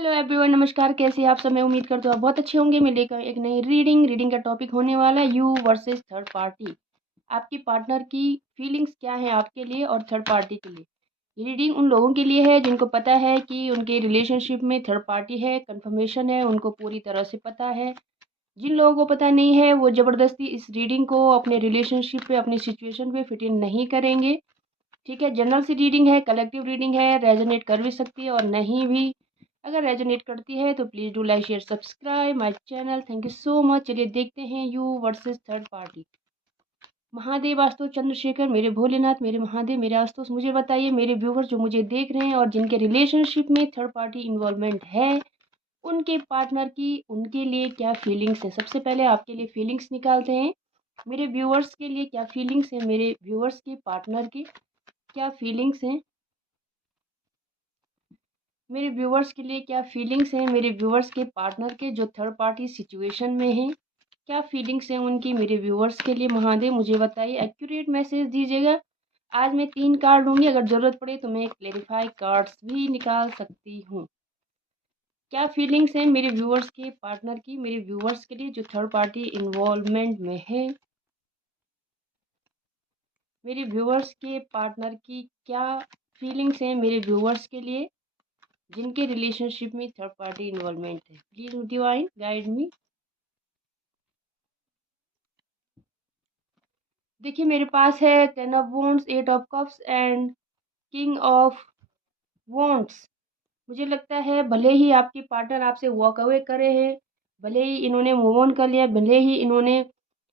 Hello everyone, नमस्कार। कैसे हैं आप सब? मैं उम्मीद करता हूँ आप बहुत अच्छे होंगे। मैं लेकर एक नई रीडिंग का टॉपिक होने वाला है यू वर्सेस थर्ड पार्टी। आपकी पार्टनर की फीलिंग्स क्या है आपके लिए और थर्ड पार्टी के लिए। ये रीडिंग उन लोगों के लिए है जिनको पता है कि उनके रिलेशनशिप में थर्ड पार्टी है, कंफर्मेशन है, उनको पूरी तरह से पता है। जिन लोगों को पता नहीं है वो ज़बरदस्ती इस रीडिंग को अपने रिलेशनशिप पे, अपनी सिचुएशन पे फिट इन नहीं करेंगे। ठीक है, जनरल सी रीडिंग है, कलेक्टिव रीडिंग है, रेजोनेट कर भी सकती है और नहीं भी। अगर रेजोनेट करती है तो please do like share subscribe my channel. Thank you so much. चलिए देखते हैं you versus third party. Mahadev Ashutosh Chandrashekhar, मेरे भोलेनाथ, मेरे महादेव, मेरे आशुतोष, मुझे बताइए मेरे व्यूवर्स जो मुझे देख रहे हैं और जिनके रिलेशनशिप में थर्ड पार्टी इन्वॉल्वमेंट है, उनके पार्टनर की उनके लिए क्या फीलिंग्स है। सबसे पहले आपके लिए फीलिंग्स निकालते हैं। मेरे व्यूवर्स के लिए क्या फीलिंग्स है, मेरे व्यूवर्स के पार्टनर की क्या फीलिंग्स हैं, मेरे व्यूवर्स के लिए क्या फीलिंग्स हैं, मेरे व्यूवर्स के पार्टनर के जो थर्ड पार्टी सिचुएशन में हैं, क्या फीलिंग्स हैं उनकी मेरे व्यूवर्स के लिए। महादेव मुझे बताइए, एक्यूरेट मैसेज दीजिएगा। आज मैं 3 कार्ड लूँगी, अगर ज़रूरत पड़े तो मैं क्लेरिफाई कार्ड्स भी निकाल सकती हूँ। क्या फीलिंग्स हैं मेरे व्यूवर्स के पार्टनर की मेरे व्यूवर्स के लिए जो थर्ड पार्टी इन्वॉल्वमेंट में है। मेरे व्यूवर्स के पार्टनर की क्या फीलिंग्स हैं मेरे व्यूवर्स के लिए जिनके रिलेशनशिप में थर्ड पार्टी इन्वॉल्वमेंट है। Please divine guide me. देखिए मेरे पास है 10 of wands, 8 of cups and king of wands. मुझे लगता है भले ही आपके पार्टनर आपसे वॉक अवे करे हैं, भले ही इन्होंने मूव ऑन कर लिया, भले ही इन्होंने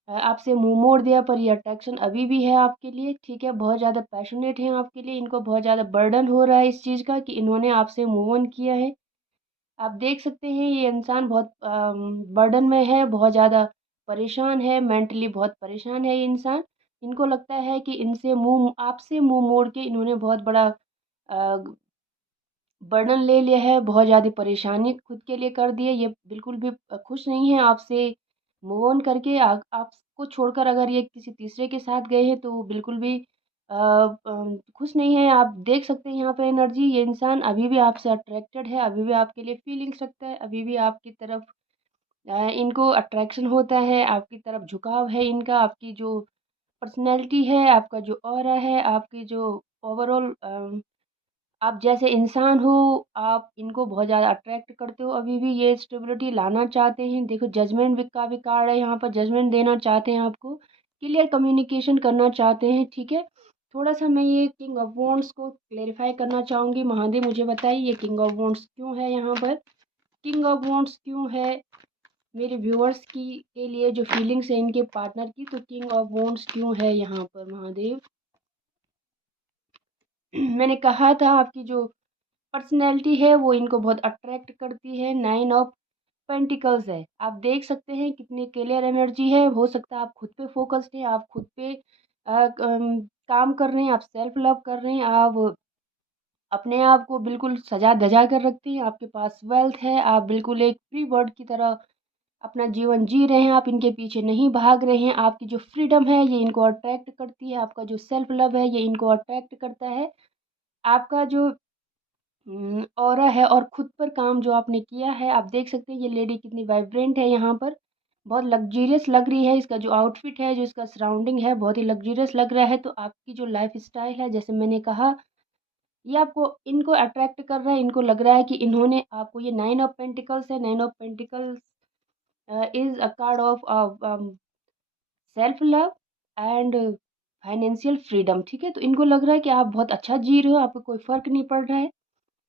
आपसे मुंह मोड़ दिया, पर ये अट्रैक्शन अभी भी है आपके लिए। ठीक है, बहुत ज़्यादा पैशनेट हैं आपके लिए, इनको बहुत ज़्यादा बर्डन हो रहा है इस चीज़ का कि इन्होंने आपसे मूव ऑन किया है। आप देख सकते हैं ये इंसान बहुत बर्डन में है, बहुत ज़्यादा परेशान है, मेंटली बहुत परेशान है ये इंसान। इनको लगता है कि इनसे मुंह आपसे मुंह मोड़ के इन्होंने बहुत बड़ा बर्डन ले लिया है, बहुत ज़्यादा परेशानी खुद के लिए कर दी है। ये बिल्कुल भी खुश नहीं है आपसे मूव ऑन करके। आपको छोड़कर अगर ये किसी तीसरे के साथ गए हैं तो वो बिल्कुल भी खुश नहीं है। आप देख सकते हैं यहाँ पे एनर्जी, ये इंसान अभी भी आपसे अट्रैक्टेड है, अभी भी आपके लिए फीलिंग्स रखता है, अभी भी आपकी तरफ इनको अट्रैक्शन होता है, आपकी तरफ झुकाव है इनका। आपकी जो पर्सनैलिटी है, आपका जो ऑरा है, आपकी जो ओवरऑल आप जैसे इंसान हो, आप इनको बहुत ज़्यादा अट्रैक्ट करते हो। अभी भी ये स्टेबिलिटी लाना चाहते हैं। देखो जजमेंट भी का भी कार्ड है यहाँ पर, जजमेंट देना चाहते हैं आपको, क्लियर कम्युनिकेशन करना चाहते हैं। ठीक है, थोड़ा सा मैं ये किंग ऑफ वॉन्ड्स को क्लेरिफाई करना चाहूँगी। महादेव मुझे बताइए ये किंग ऑफ वॉन्ड्स क्यों है यहाँ पर, किंग ऑफ वॉन्ड्स क्यों है मेरे व्यूअर्स की के लिए जो फीलिंग्स है इनके पार्टनर की, तो किंग ऑफ वॉन्ड्स क्यों है यहाँ पर महादेव। मैंने कहा था आपकी जो पर्सनैलिटी है वो इनको बहुत अट्रैक्ट करती है। 9 ऑफ पेंटिकल्स है, आप देख सकते हैं कितनी क्लियर एनर्जी है। हो सकता है आप खुद पे फोकस्ड हैं, आप खुद पे काम कर रहे हैं, आप सेल्फ लव कर रहे हैं, आप अपने आप को बिल्कुल सजा धजा कर रखते हैं, आपके पास वेल्थ है, आप बिल्कुल एक फ्री बर्ड की तरह अपना जीवन जी रहे हैं, आप इनके पीछे नहीं भाग रहे हैं। आपकी जो फ्रीडम है ये इनको अट्रैक्ट करती है, आपका जो सेल्फ लव है ये इनको अट्रैक्ट करता है। आपका जो ऑरा है और खुद पर काम जो आपने किया है, आप देख सकते हैं ये लेडी कितनी वाइब्रेंट है यहाँ पर, बहुत लग्जरियस लग रही है। इसका जो आउटफिट है, जो इसका सराउंडिंग है, बहुत ही लग्जरियस लग रहा है। तो आपकी जो लाइफ स्टाइल है, जैसे मैंने कहा, ये आपको इनको अट्रैक्ट कर रहा है। इनको लग रहा है कि इन्होंने आपको, ये 9 ऑफ पेंटिकल्स है, 9 of pentacles is a card of self love and financial freedom. ठीक है, तो इनको लग रहा है कि आप बहुत अच्छा जी रहे हो, आपको कोई फ़र्क नहीं पड़ रहा है।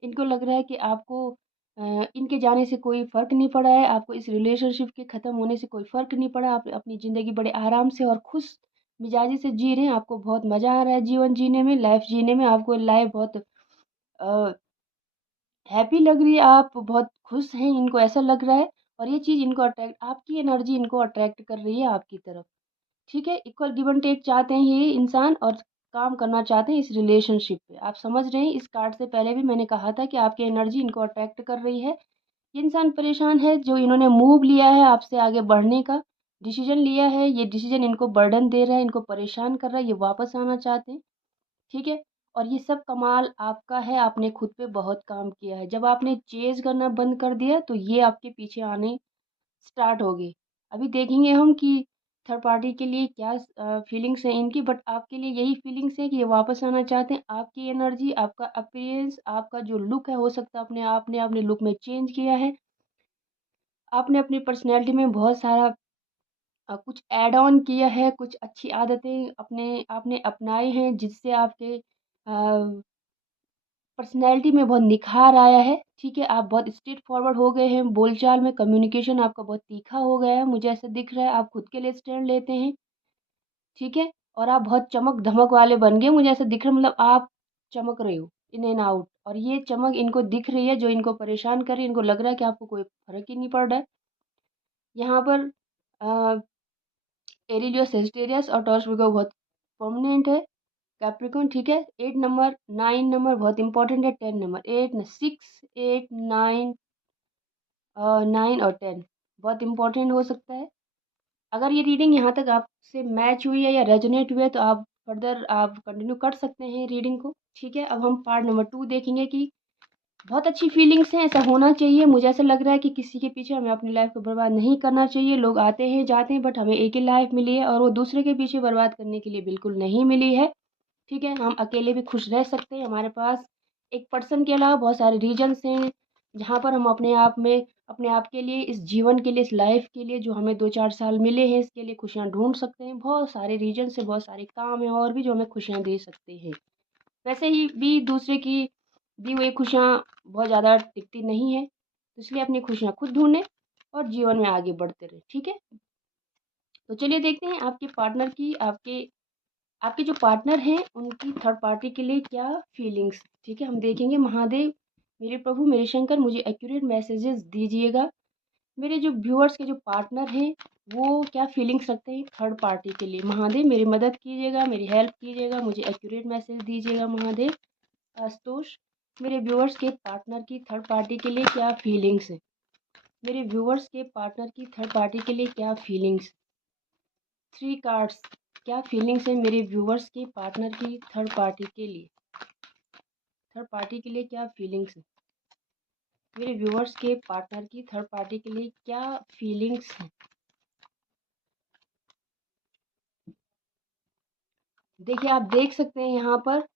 इनको लग रहा है कि आपको इनके जाने से कोई फ़र्क नहीं पड़ा है, आपको इस रिलेशनशिप के ख़त्म होने से कोई फ़र्क नहीं पड़ा। आप अपनी ज़िंदगी बड़े आराम से और खुश मिजाजी से जी रहे हैं, आपको बहुत मज़ा आ रहा है जीवन जीने में, लाइफ जीने में। आपको लाइफ बहुत हैप्पी लग रही है, आप बहुत खुश हैं, इनको ऐसा लग रहा है। और ये चीज़ इनको अट्रैक्ट, आपकी एनर्जी इनको अट्रैक्ट कर रही है आपकी तरफ। ठीक है, इक्वल गिव एंड टेक चाहते हैं ये इंसान और काम करना चाहते हैं इस रिलेशनशिप पे। आप समझ रहे हैं, इस कार्ड से पहले भी मैंने कहा था कि आपकी एनर्जी इनको अट्रैक्ट कर रही है। ये इंसान परेशान है, जो इन्होंने मूव लिया है आपसे आगे बढ़ने का डिसीजन लिया है, ये डिसीजन इनको बर्डन दे रहा है, इनको परेशान कर रहा है, ये वापस आना चाहते हैं। ठीक है, और ये सब कमाल आपका है, आपने खुद पे बहुत काम किया है। जब आपने चेज़ करना बंद कर दिया तो ये आपके पीछे आने स्टार्ट हो गई। अभी देखेंगे हम कि थर्ड पार्टी के लिए क्या फीलिंग्स हैं इनकी, बट आपके लिए यही फीलिंग्स है कि ये वापस आना चाहते हैं। आपकी एनर्जी, आपका अपीयरेंस, आपका जो लुक है, हो सकता है आपने लुक में चेंज किया है। आपने अपनी पर्सनैलिटी में बहुत सारा कुछ ऐड ऑन किया है, कुछ अच्छी आदतें आपने अपनाए हैं जिससे आपके पर्सनैलिटी में बहुत निखार आया है। ठीक है, आप बहुत स्ट्रेट फॉरवर्ड हो गए हैं, बोलचाल में कम्युनिकेशन आपका बहुत तीखा हो गया है, मुझे ऐसा दिख रहा है। आप खुद के लिए स्टैंड लेते हैं, ठीक है, और आप बहुत चमक धमक वाले बन गए, मुझे ऐसा दिख रहा है। मतलब आप चमक रहे हो इन एंड आउट, और ये चमक इनको दिख रही है, जो इनको परेशान कर रही है। इनको लग रहा है कि आपको कोई फर्क ही नहीं पड़ रहा है। यहाँ पर एरिलियो सेजिटेरियस और टॉर्च विगो बहुत परमानेंट है। कैप्रिकॉन, ठीक है, 8 नंबर, 9 नंबर बहुत इंपॉर्टेंट है, 10 नंबर, 8 6 8 9 9 और 10 बहुत इंपॉर्टेंट हो सकता है। अगर ये रीडिंग यहाँ तक आपसे मैच हुई है या रेजोनेट हुई है तो आप फर्दर आप कंटिन्यू कर सकते हैं रीडिंग को। ठीक है, अब हम पार्ट नंबर 2 देखेंगे कि बहुत अच्छी फीलिंग्स हैं, ऐसा होना चाहिए। मुझे ऐसा लग रहा है कि किसी के पीछे हमें अपनी लाइफ को बर्बाद नहीं करना चाहिए। लोग आते हैं जाते हैं, बट हमें एक ही लाइफ मिली है और वो दूसरे के पीछे बर्बाद करने के लिए बिल्कुल नहीं मिली है। ठीक है, हम अकेले भी खुश रह सकते हैं। हमारे पास एक पर्सन के अलावा बहुत सारे रीजन्स हैं जहाँ पर हम अपने आप के लिए, इस जीवन के लिए, इस लाइफ के लिए जो हमें 2-4 साल मिले हैं, इसके लिए खुशियाँ ढूंढ सकते हैं। बहुत सारे रीजन से बहुत सारे काम हैं और भी जो हमें खुशियाँ दे सकते हैं। वैसे ही भी दूसरे की दी हुई खुशियाँ बहुत ज़्यादा टिकती नहीं है, तो इसलिए अपनी खुशियाँ खुद ढूंढें और जीवन में आगे बढ़ते रहें। ठीक है, तो चलिए देखते हैं आपके पार्टनर की, आपके जो पार्टनर हैं उनकी थर्ड पार्टी के लिए क्या फीलिंग्स। ठीक है, हम देखेंगे। महादेव, मेरे प्रभु, मेरे शंकर, मुझे एक्यूरेट मैसेजेस दीजिएगा। मेरे जो व्यूअर्स के जो पार्टनर हैं वो क्या फीलिंग्स रखते हैं थर्ड पार्टी के लिए। महादेव मेरी मदद कीजिएगा, मेरी हेल्प कीजिएगा, मुझे एक्यूरेट मैसेज दीजिएगा महादेव। आशुतोष, मेरे व्यूअर्स के पार्टनर की थर्ड पार्टी के लिए क्या फीलिंग्स है। मेरे व्यूअर्स के पार्टनर की थर्ड पार्टी के लिए क्या फीलिंग्स। 3 कार्ड्स, क्या फीलिंग्स है मेरे व्यूअर्स के पार्टनर की थर्ड पार्टी के लिए। थर्ड पार्टी के लिए क्या फीलिंग्स है। मेरे व्यूअर्स के पार्टनर की थर्ड पार्टी के लिए क्या फीलिंग्स हैं। देखिए, आप देख सकते हैं यहाँ पर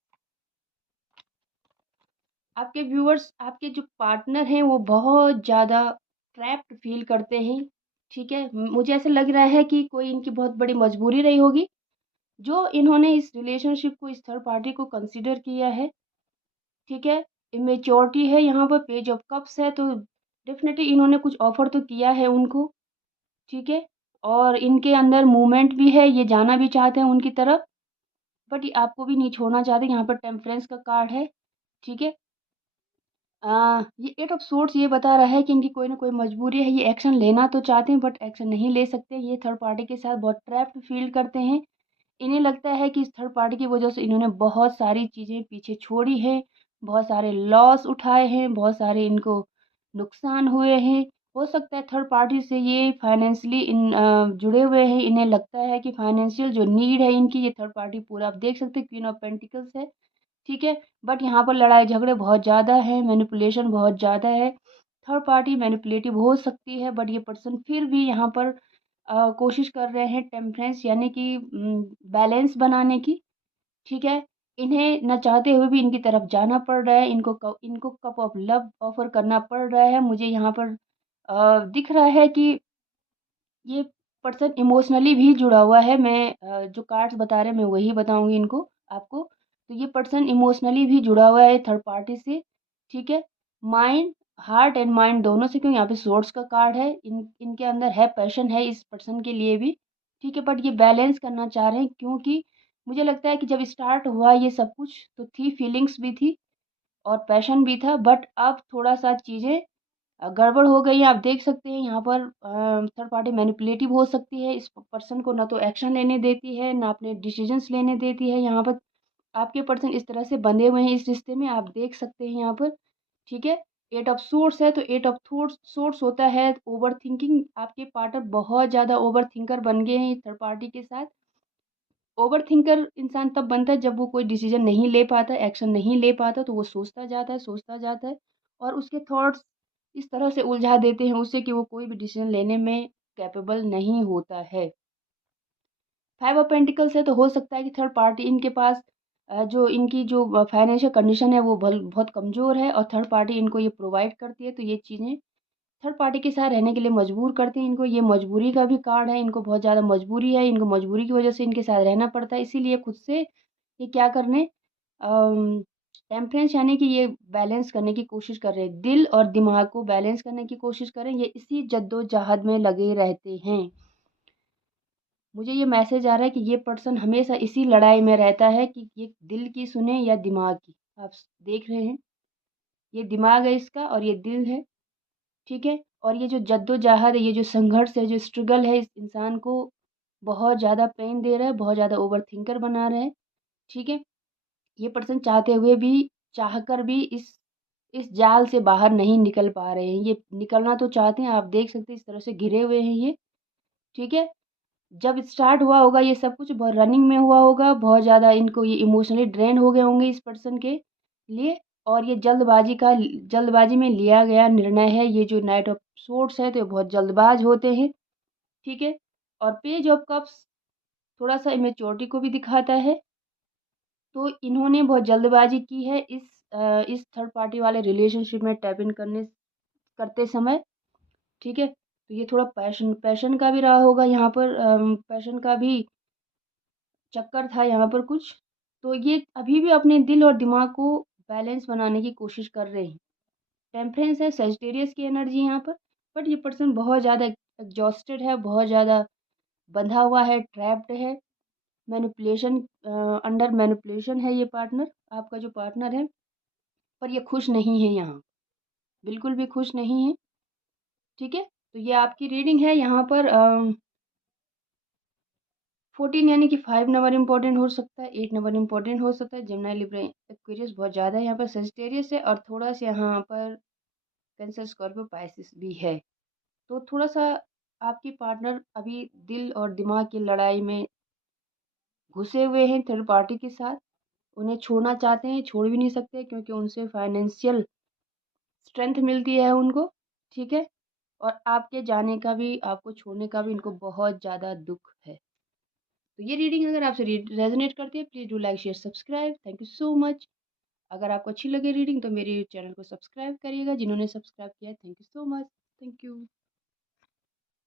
आपके व्यूअर्स, आपके जो पार्टनर हैं वो बहुत ज़्यादा ट्रैप्ड फील करते हैं। ठीक है, मुझे ऐसा लग रहा है कि कोई इनकी बहुत बड़ी मजबूरी रही होगी जो इन्होंने इस रिलेशनशिप को, इस थर्ड पार्टी को कंसिडर किया है। ठीक है, इमेच्योरिटी है यहाँ पर, पेज ऑफ कप्स है, तो डेफिनेटली इन्होंने कुछ ऑफर तो किया है उनको। ठीक है, और इनके अंदर मूवमेंट भी है, ये जाना भी चाहते हैं उनकी तरफ, बट ये आपको भी नहीं छोड़ना चाहते। यहाँ पर टेम्परेंस का कार्ड है। ठीक है, ये 8 ऑफ सोर्ड्स ये बता रहा है कि इनकी कोई ना कोई मजबूरी है, ये एक्शन लेना तो चाहते हैं बट एक्शन नहीं ले सकते। ये थर्ड पार्टी के साथ बहुत ट्रैप्ड फील करते हैं। इन्हें लगता है कि इस थर्ड पार्टी की वजह से इन्होंने बहुत सारी चीज़ें पीछे छोड़ी हैं, बहुत सारे लॉस उठाए हैं, बहुत सारे इनको नुकसान हुए हैं। हो सकता है थर्ड पार्टी से ये फाइनेंशियली जुड़े हुए हैं। इन्हें लगता है कि फाइनेंशियल जो नीड है इनकी, ये थर्ड पार्टी पूरा, आप देख सकते हैं क्वीन ऑफ पेंटिकल्स है। ठीक है, बट यहाँ पर लड़ाई झगड़े बहुत ज़्यादा है, मैनिपुलेशन बहुत ज़्यादा है। थर्ड पार्टी मैनिपुलेटिव हो सकती है, बट ये पर्सन फिर भी यहाँ पर कोशिश कर रहे हैं टेम्परेंस यानी कि बैलेंस बनाने की। ठीक है, इन्हें न चाहते हुए भी इनकी तरफ जाना पड़ रहा है, इनको कप ऑफ लव ऑफर करना पड़ रहा है। मुझे यहाँ पर दिख रहा है कि ये पर्सन इमोशनली भी जुड़ा हुआ है। मैं जो कार्ड्स बता रहे हैं मैं वही बताऊंगी इनको, आपको। तो ये पर्सन इमोशनली भी जुड़ा हुआ है थर्ड पार्टी से। ठीक है, माइंड, हार्ट एंड माइंड दोनों से, क्यों यहाँ पे सोर्स का कार्ड है। इनके अंदर है, पैशन है इस पर्सन के लिए भी। ठीक है, बट ये बैलेंस करना चाह रहे हैं क्योंकि मुझे लगता है कि जब स्टार्ट हुआ ये सब कुछ तो थी, फीलिंग्स भी थी और पैशन भी था, बट अब थोड़ा सा चीज़ें गड़बड़ हो गई है। आप देख सकते हैं यहाँ पर थर्ड पार्टी मैनिपुलेटिव हो सकती है, इस पर्सन को ना तो एक्शन लेने देती है ना अपने डिसीजंस लेने देती है। यहाँ पर आपके पर्सन इस तरह से बंधे हुए हैं इस रिश्ते में, आप देख सकते हैं यहाँ पर। ठीक है, 8 ऑफ सोर्स है, तो 8 ऑफ सोर्स होता है ओवर थिंकिंग। आपके पार्टनर बहुत ज़्यादा ओवर थिंकर बन गए हैं थर्ड पार्टी के साथ। ओवरथिंकर इंसान तब बनता है जब वो कोई डिसीजन नहीं ले पाता, एक्शन नहीं ले पाता, तो वो सोचता जाता है और उसके थॉट्स इस तरह से उलझा देते हैं उसे कि वो कोई भी डिसीजन लेने में कैपेबल नहीं होता है। 5 ऑफ पेंटिकल्स है तो हो सकता है कि थर्ड पार्टी इनके पास जो इनकी जो फाइनेंशियल कंडीशन है वो बहुत कमज़ोर है और थर्ड पार्टी इनको ये प्रोवाइड करती है, तो ये चीज़ें थर्ड पार्टी के साथ रहने के लिए मजबूर करते हैं इनको। ये मजबूरी का भी कार्ड है, इनको बहुत ज़्यादा मजबूरी है, इनको मजबूरी की वजह से इनके साथ रहना पड़ता है, इसीलिए खुद से ये क्या करने टेम्परेंस यानी कि ये बैलेंस करने की कोशिश कर रहे हैं, दिल और दिमाग को बैलेंस करने की कोशिश कर रहे हैं, ये इसी जद्दोजहद में लगे रहते हैं। मुझे ये मैसेज आ रहा है कि ये पर्सन हमेशा इसी लड़ाई में रहता है कि ये दिल की सुने या दिमाग की। आप देख रहे हैं, ये दिमाग है इसका और ये दिल है, ठीक है? और ये जो जद्दोजहद है, ये जो संघर्ष है, जो स्ट्रगल है, इस इंसान को बहुत ज़्यादा पेन दे रहा है, बहुत ज़्यादा ओवरथिंकर बना रहा है, ठीक है? ये पर्सन चाहते हुए भी, चाहकर भी इस जाल से बाहर नहीं निकल पा रहे हैं। ये निकलना तो चाहते हैं, आप देख सकते हैं इस तरह से घिरे हुए हैं ये, ठीक है? जब स्टार्ट हुआ होगा ये सब कुछ बहुत रनिंग में हुआ होगा, बहुत ज़्यादा इनको ये इमोशनली ड्रेन हो गए होंगे इस पर्सन के लिए और ये जल्दबाजी में लिया गया निर्णय है। ये जो नाइट ऑफ सोर्ड्स है तो ये बहुत जल्दबाज होते हैं, ठीक है? और पेज ऑफ कप्स थोड़ा-सा इमैच्योरिटी को भी दिखाता है। तो इन्होंने बहुत जल्दबाजी की है इस थर्ड पार्टी वाले रिलेशनशिप में टैप इन करते समय, ठीक है? तो ये थोड़ा पैशन का भी रहा होगा यहाँ पर, पैशन का भी चक्कर था यहाँ पर कुछ। तो ये अभी भी अपने दिल और दिमाग को बैलेंस बनाने की कोशिश कर रहे हैं। टेम्परेंस है, सजिटेरियस की एनर्जी यहाँ पर, बट ये पर्सन बहुत ज़्यादा एग्जॉस्टेड है, बहुत ज़्यादा बंधा हुआ है, ट्रैप्ड है, मैनिपुलेशन अंडर मैनिपुलेशन है ये पार्टनर, आपका जो पार्टनर है, पर ये खुश नहीं है यहाँ, बिल्कुल भी खुश नहीं है, ठीक है? तो ये आपकी रीडिंग है यहाँ पर 14 यानी कि 5 नंबर इम्पोर्टेंट हो सकता है, 8 नंबर इम्पोर्टेंट हो सकता है, जेमिनी, लिब्रा, एक्वेरियस बहुत ज़्यादा है यहाँ पर, सजिटेरियस है और थोड़ा-सा यहाँ पर कैंसर, स्कॉर्पियो, पाइसेस भी है। तो थोड़ा-सा आपके पार्टनर अभी दिल और दिमाग की लड़ाई में घुसे हुए हैं थर्ड पार्टी के साथ। उन्हें छोड़ना चाहते हैं, छोड़ भी नहीं सकते क्योंकि उनसे फाइनेंशियल स्ट्रेंथ मिलती है उनको, ठीक है? और आपके जाने का भी, आपको छोड़ने का भी इनको बहुत ज़्यादा दुःख है। तो ये रीडिंग अगर आपसे रेजोनेट करती है, please do like, share, subscribe. Thank you so much. अगर आपको अच्छी लगे रीडिंग तो मेरे चैनल को सब्सक्राइब करिएगा। जिन्होंने सब्सक्राइब किया है, thank you so much. Thank you.